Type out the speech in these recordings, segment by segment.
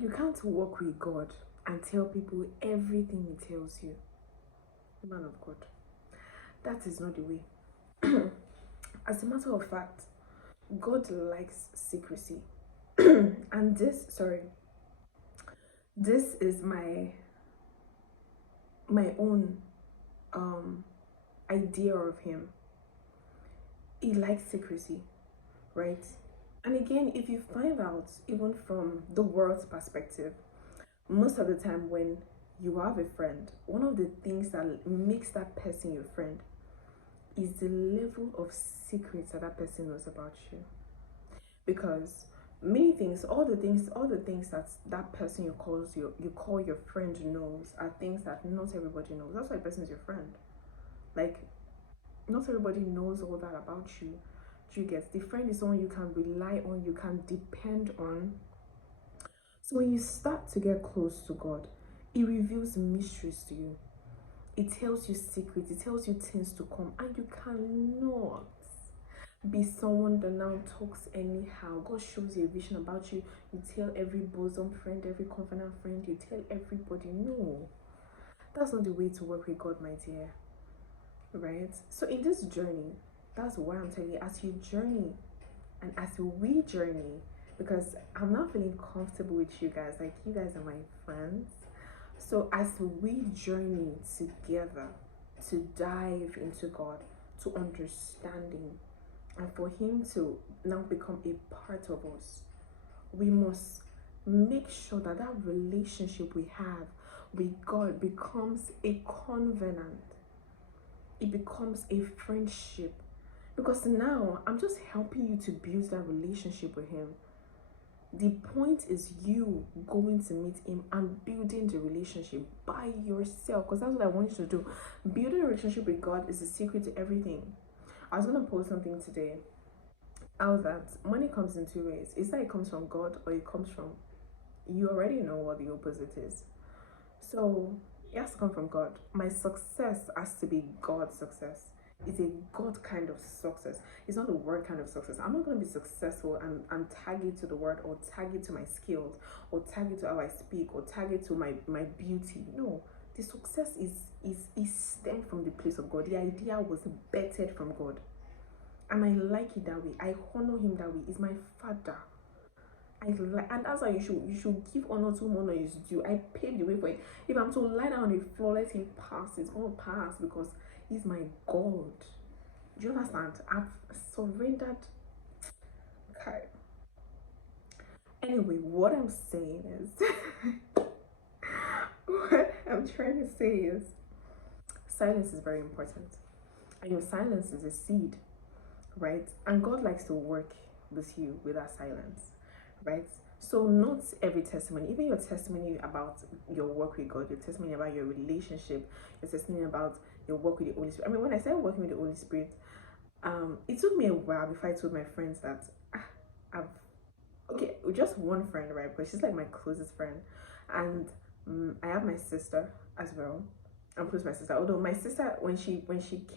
You can't walk with God and tell people everything he tells you. Man of God, that is not the way. As a matter of fact, God likes secrecy. And this is my own idea of him. He likes secrecy, right? And again, if you find out, even from the world's perspective, most of the time when you have a friend, one of the things that makes that person your friend is the level of secrets that person knows about you. Because many things, all the things that person you call your friend knows are things that not everybody knows. That's why a person is your friend. Like, not everybody knows all that about you. Do you get? The friend is someone you can rely on, you can depend on. So when you start to get close to God, he reveals mysteries to you. It tells you secrets, it tells you things to come, and you cannot be someone that now talks anyhow. God shows you a vision about you. You tell every bosom friend, every confidant friend, you tell everybody. No, that's not the way to work with God, my dear. Right? So in this journey, that's why I'm telling you, as you journey and as we journey, because I'm not feeling comfortable with you guys, like you guys are my friends. So as we journey together to dive into God, to understanding, and for him to now become a part of us, we must make sure that that relationship we have with God becomes a covenant. It becomes a friendship, because now I'm just helping you to build that relationship with him. The point is you going to meet him and building the relationship by yourself, because that's what I want you to do. Building a relationship with God is the secret to everything. I was going to post something today out that money comes in two ways. It's that it comes from God or it comes from, you already know what the opposite is. So it has to come from God. My success has to be God's success. It's a God kind of success. It's not a word kind of success. I'm not going to be successful and tag it to the word, or tag it to my skills, or tag it to how I speak, or tag it to my beauty. No, the success is stemmed from the place of God. The idea was bettered from God, and I like it that way. I honor him that way. He's my father. And that's how you should give honor to whom honor is due. I paved the way for it. If I'm to lie down on the floor, let him pass. It's gonna pass because he's my God. Do you understand? I've surrendered. Okay. Anyway, what I'm saying is what I'm trying to say is silence is very important. And your silence is a seed, right? And God likes to work with you with that silence, right? So not every testimony, even your testimony about your work with God, your testimony about your relationship, your testimony about your work with the Holy Spirit. I mean, when I started working with the Holy Spirit, it took me a while before I told my friends that just one friend, right? But she's like my closest friend, and I have my sister as well. I'm close to my sister. Although my sister, when she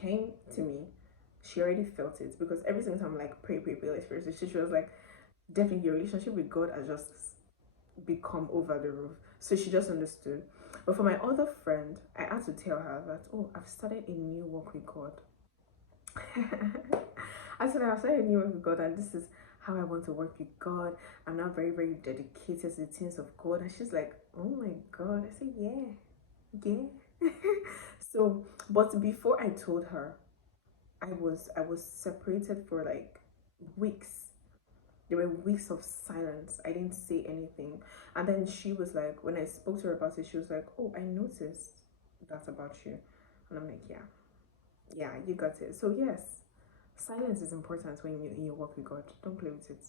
came to me, she already felt it, because every single time I'm like pray, Holy Spirit. So she was like, definitely your relationship with God has just become over the roof. So she just understood. But for my other friend, I had to tell her that, oh, I've started a new walk with God. I said I've started a new work with God, and this is how I want to work with God. I'm now very, very dedicated to the things of God. And she's like, oh my God. I said, yeah. So, but before I told her, I was separated for like weeks. There were weeks of silence. I didn't say anything. And then she was like, when I spoke to her about it, she was like, oh, I noticed that about you. And I'm like, yeah, you got it. So yes, silence is important when you work with God. Don't play with it.